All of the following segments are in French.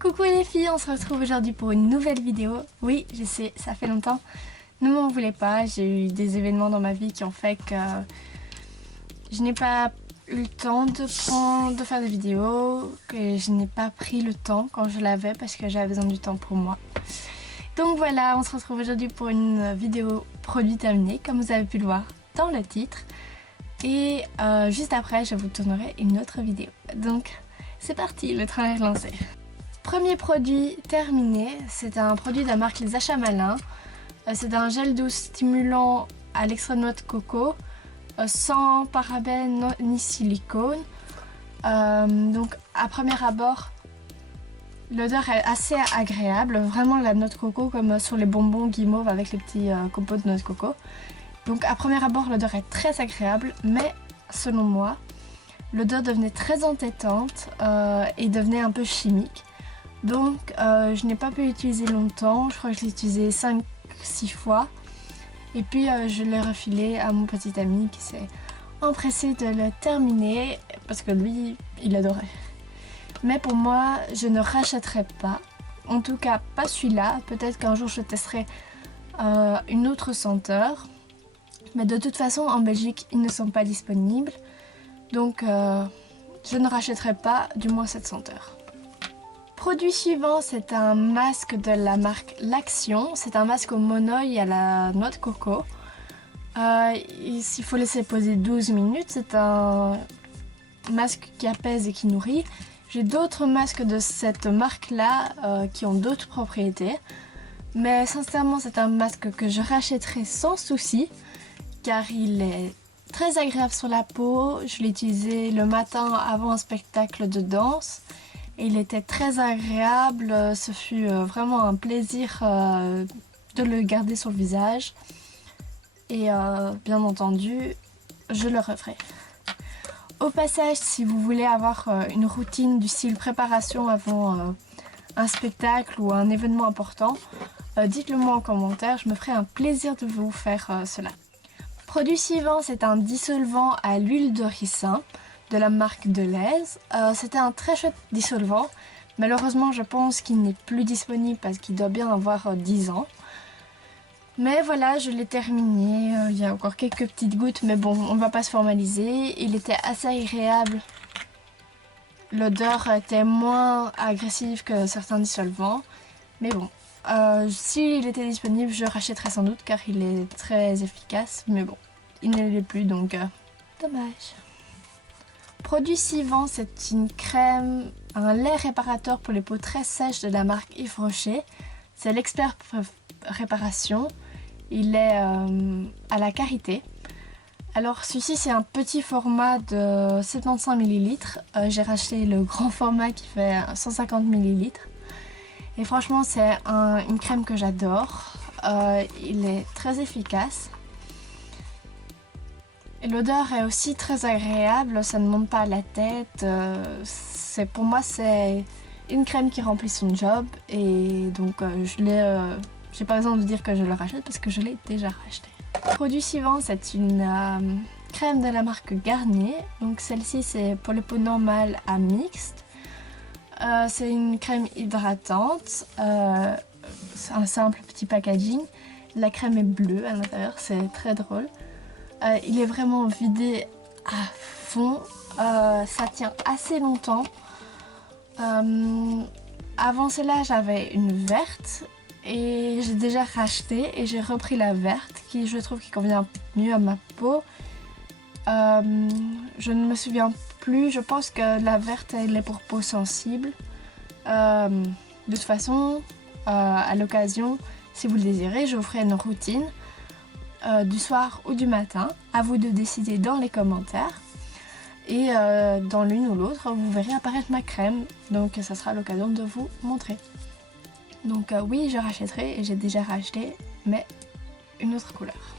Coucou les filles, on se retrouve aujourd'hui pour une nouvelle vidéo. Oui, je sais, ça fait longtemps. Ne m'en voulez pas, j'ai eu des événements dans ma vie qui ont fait que je n'ai pas eu le temps de faire des vidéos, que je n'ai pas pris le temps quand je l'avais parce que j'avais besoin du temps pour moi. Donc voilà, on se retrouve aujourd'hui pour une vidéo produit terminé, comme vous avez pu le voir dans le titre. Et juste après, je vous tournerai une autre vidéo. Donc c'est parti, le train est lancé. Premier produit terminé, c'est un produit de la marque Les Achats Malins. C'est un gel douce stimulant à l'extrait de noix de coco, sans parabènes ni silicone. Donc à premier abord, l'odeur est assez agréable, vraiment la noix de coco comme sur les bonbons guimauve avec les petits copeaux de noix de coco. Donc à premier abord, l'odeur est très agréable, mais selon moi, l'odeur devenait très entêtante et devenait un peu chimique. Donc je n'ai pas pu l'utiliser longtemps, je crois que je l'ai utilisé 5-6 fois. Et puis je l'ai refilé à mon petit ami qui s'est empressé de le terminer parce que lui, il adorait. Mais pour moi, je ne rachèterai pas, en tout cas pas celui-là. Peut-être qu'un jour je testerai une autre senteur. Mais de toute façon, en Belgique, ils ne sont pas disponibles. Donc je ne rachèterai pas, du moins cette senteur. Produit suivant, c'est un masque de la marque L'Action. C'est un masque au monoï à la noix de coco. Il faut laisser poser 12 minutes. C'est un masque qui apaise et qui nourrit. J'ai d'autres masques de cette marque-là qui ont d'autres propriétés. Mais sincèrement, c'est un masque que je rachèterai sans souci, car il est très agréable sur la peau. Je l'ai utilisé le matin avant un spectacle de danse. Et il était très agréable, ce fut vraiment un plaisir de le garder sur le visage. Et bien entendu, je le referai. Au passage, si vous voulez avoir une routine du style préparation avant un spectacle ou un événement important, dites-le moi en commentaire, je me ferai un plaisir de vous faire cela. Produit suivant, c'est un dissolvant à l'huile de ricin de la marque Deleuze. C'était un très chouette dissolvant. Malheureusement, je pense qu'il n'est plus disponible parce qu'il doit bien avoir 10 ans. Mais voilà, je l'ai terminé. Il y a encore quelques petites gouttes, mais bon, on ne va pas se formaliser. Il était assez agréable. L'odeur était moins agressive que certains dissolvants. Mais bon, s'il était disponible, je rachèterais sans doute car il est très efficace. Mais bon, il ne l'est plus, donc dommage. Produit suivant, c'est une crème, un lait réparateur pour les peaux très sèches de la marque Yves Rocher. C'est l'expert réparation. Il est à la karité. Alors celui-ci, c'est un petit format de 75 ml. J'ai racheté le grand format qui fait 150 ml. Et franchement, c'est une crème que j'adore. Il est très efficace. L'odeur est aussi très agréable, ça ne monte pas à la tête. Pour moi, c'est une crème qui remplit son job. Et donc, j'ai pas besoin de dire que je le rachète parce que je l'ai déjà racheté. Produit suivant, c'est une crème de la marque Garnier. Donc celle-ci, c'est pour les peaux normales à mixte. C'est une crème hydratante. C'est un simple petit packaging. La crème est bleue à l'intérieur, c'est très drôle. Il est vraiment vidé à fond, ça tient assez longtemps. Avant celle-là, j'avais une verte et j'ai déjà racheté et j'ai repris la verte qui je trouve qui convient mieux à ma peau. Je ne me souviens plus, je pense que la verte elle est pour peau sensible. De toute façon, à l'occasion, si vous le désirez, je vous ferai une routine. Du soir ou du matin, à vous de décider dans les commentaires. Et dans l'une ou l'autre, vous verrez apparaître ma crème, donc ça sera l'occasion de vous montrer. Donc oui, je rachèterai et j'ai déjà racheté, mais une autre couleur.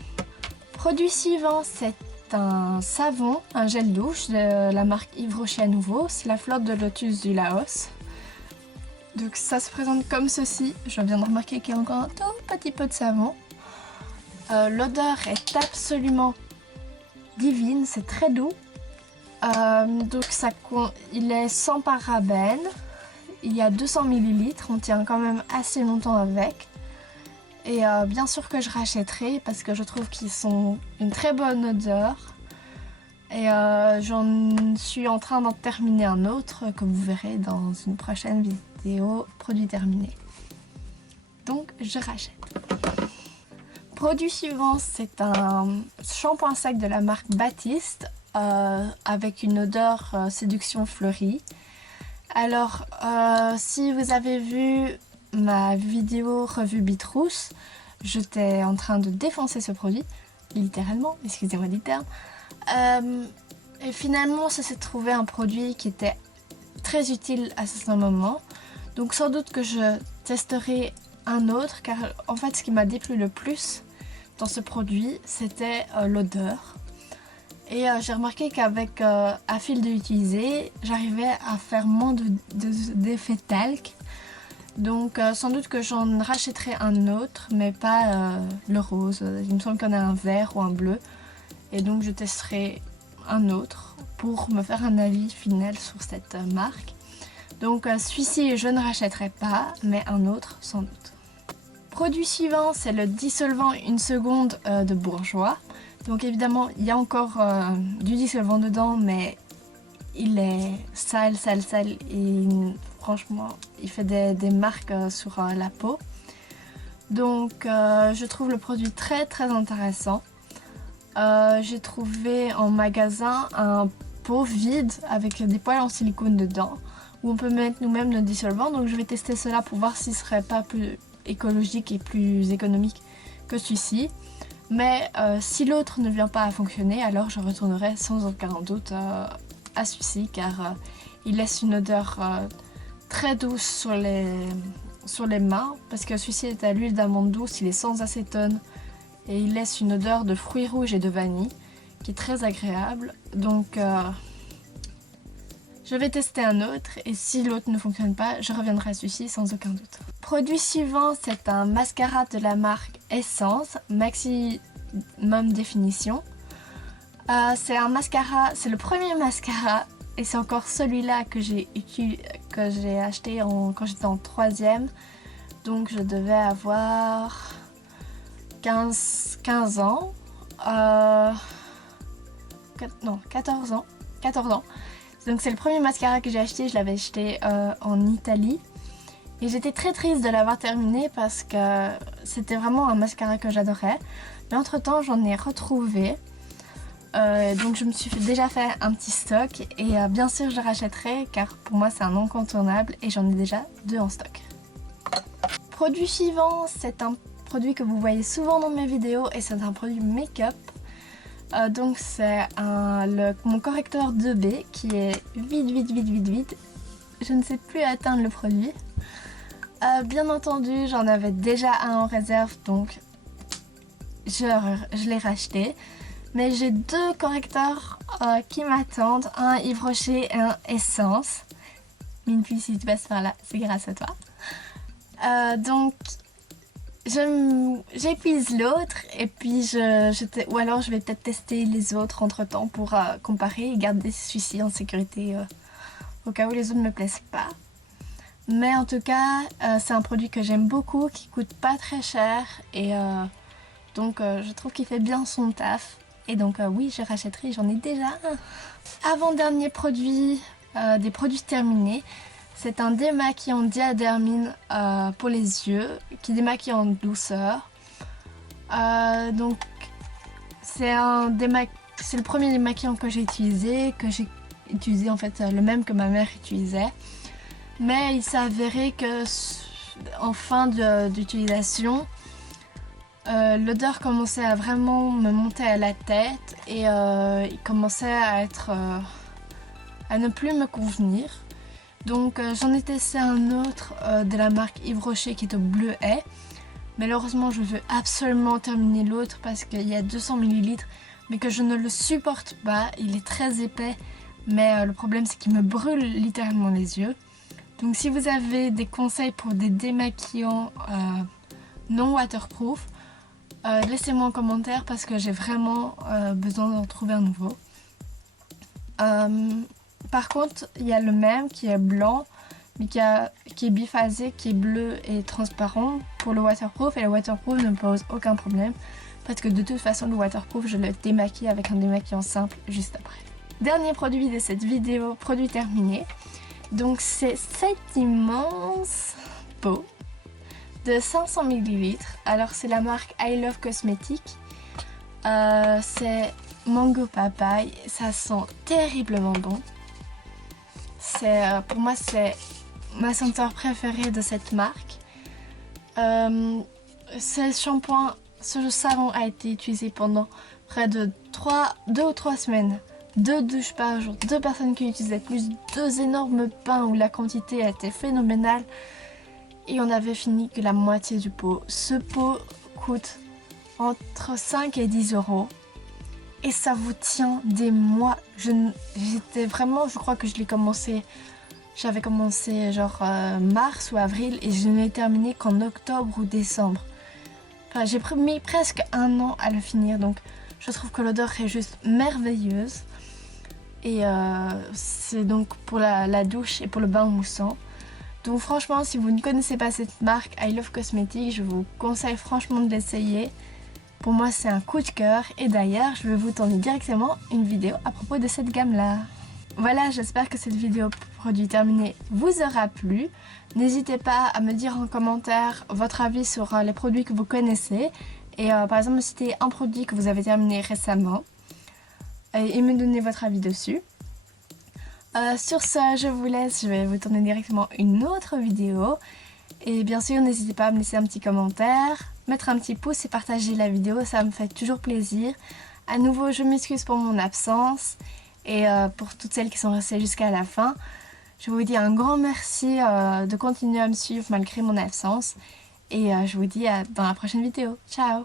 Produit suivant, c'est un savon, un gel douche de la marque Yves Rocher à nouveau, c'est la flotte de lotus du Laos. Donc ça se présente comme ceci, je viens de remarquer qu'il y a encore un tout petit peu de savon. L'odeur est absolument divine, c'est très doux. Donc il est sans parabènes, il y a 200 ml, on tient quand même assez longtemps avec. Et bien sûr que je rachèterai parce que je trouve qu'ils sont une très bonne odeur. Et j'en suis en train d'en terminer un autre que vous verrez dans une prochaine vidéo produit terminé. Donc je rachète. Produit suivant, c'est un shampoing sec de la marque Baptiste avec une odeur séduction fleurie. Alors si vous avez vu ma vidéo revue Bitrousse, j'étais en train de défoncer ce produit, littéralement, excusez-moi du terme. Et finalement ça s'est trouvé un produit qui était très utile à ce moment. Donc sans doute que je testerai un autre, car en fait ce qui m'a déplu le plus dans ce produit c'était l'odeur. Et j'ai remarqué qu'avec à fil de l'utiliser, j'arrivais à faire moins d'effet talc. Donc sans doute que j'en rachèterai un autre, mais pas le rose. Il me semble qu'on a un vert ou un bleu. Et donc je testerai un autre pour me faire un avis final sur cette marque. Donc celui-ci je ne rachèterai pas, mais un autre sans doute. Produit suivant, c'est le dissolvant 1 seconde de Bourjois. Donc évidemment il y a encore du dissolvant dedans, mais il est sale et franchement il fait des marques sur la peau. Donc je trouve le produit très intéressant. J'ai trouvé en magasin un pot vide avec des poils en silicone dedans où on peut mettre nous-mêmes le dissolvant. Donc je vais tester cela pour voir s'il serait pas plus écologique et plus économique que celui-ci. Mais si l'autre ne vient pas à fonctionner, alors je retournerai sans aucun doute à celui-ci, car il laisse une odeur très douce sur les mains, parce que celui-ci est à l'huile d'amande douce, il est sans acétone et il laisse une odeur de fruits rouges et de vanille qui est très agréable. Donc je vais tester un autre et si l'autre ne fonctionne pas, je reviendrai à celui-ci sans aucun doute. Produit suivant, c'est un mascara de la marque Essence Maximum Définition. C'est un mascara, c'est le premier mascara et c'est encore celui-là que j'ai acheté quand j'étais en 3e. Donc je devais avoir 15 ans. Non, 14 ans. Donc c'est le premier mascara que j'ai acheté, je l'avais acheté en Italie. Et j'étais très triste de l'avoir terminé parce que c'était vraiment un mascara que j'adorais. Mais entre temps j'en ai retrouvé. Donc je me suis déjà fait un petit stock et bien sûr je rachèterai car pour moi c'est un incontournable et j'en ai déjà 2 en stock. Produit suivant, c'est un produit que vous voyez souvent dans mes vidéos et c'est un produit make-up. Donc c'est mon correcteur 2B qui est vide. Je ne sais plus atteindre le produit. Bien entendu j'en avais déjà un en réserve donc je l'ai racheté. Mais j'ai 2 correcteurs qui m'attendent, un Yves Rocher et un Essence. Minfi, si tu passes par là, c'est grâce à toi. Donc j'épuise l'autre et puis ou alors je vais peut-être tester les autres entre temps pour comparer et garder celui-ci en sécurité au cas où les autres ne me plaisent pas. Mais en tout cas c'est un produit que j'aime beaucoup, qui coûte pas très cher et donc je trouve qu'il fait bien son taf. Et donc oui, je rachèterai, j'en ai déjà un. Avant-dernier produit, des produits terminés. C'est un démaquillant diadermine pour les yeux, qui démaquille en douceur. Donc c'est le premier démaquillant que j'ai utilisé en fait le même que ma mère utilisait. Mais il s'est avéré que en fin d'utilisation, l'odeur commençait à vraiment me monter à la tête et il commençait à ne plus me convenir. Donc j'en ai testé un autre de la marque Yves Rocher qui est au bleuet. Malheureusement je veux absolument terminer l'autre parce qu'il y a 200 ml mais que je ne le supporte pas. Il est très épais mais le problème c'est qu'il me brûle littéralement les yeux. Donc si vous avez des conseils pour des démaquillants non waterproof, laissez-moi en commentaire parce que j'ai vraiment besoin d'en trouver un nouveau. Par contre, il y a le même qui est blanc, mais qui est biphasé, qui est bleu et transparent pour le waterproof. Et le waterproof ne me pose aucun problème parce que de toute façon le waterproof je le démaquille avec un démaquillant simple juste après. Dernier produit de cette vidéo, produit terminé. Donc c'est cette immense pot de 500 ml. Alors c'est la marque I Love Cosmetics. C'est mango papaye, ça sent terriblement bon. Pour moi c'est ma senteur préférée de cette marque. Ce shampoing, ce savon a été utilisé pendant près de 2 ou 3 semaines. 2 douches par jour, 2 personnes qui utilisaient plus 2 énormes pains où la quantité a été phénoménale. Et on avait fini que la moitié du pot. Ce pot coûte entre 5 et 10 euros. Et ça vous tient des mois. J'étais vraiment, je crois que j'avais commencé genre mars ou avril et je n'ai terminé qu'en octobre ou décembre. Enfin, j'ai mis presque 1 an à le finir, donc je trouve que l'odeur est juste merveilleuse. Et c'est donc pour la douche et pour le bain moussant. Donc franchement, si vous ne connaissez pas cette marque I Love Cosmetics, je vous conseille franchement de l'essayer. Pour moi, c'est un coup de cœur. Et d'ailleurs, je vais vous tourner directement une vidéo à propos de cette gamme-là. Voilà, j'espère que cette vidéo produit terminé vous aura plu. N'hésitez pas à me dire en commentaire votre avis sur les produits que vous connaissez. Et par exemple, me citer un produit que vous avez terminé récemment. Et me donner votre avis dessus. Sur ce, je vous laisse, je vais vous tourner directement une autre vidéo. Et bien sûr, n'hésitez pas à me laisser un petit commentaire, mettre un petit pouce et partager la vidéo, ça me fait toujours plaisir. À nouveau, je m'excuse pour mon absence et pour toutes celles qui sont restées jusqu'à la fin. Je vous dis un grand merci de continuer à me suivre malgré mon absence. Et je vous dis dans la prochaine vidéo. Ciao!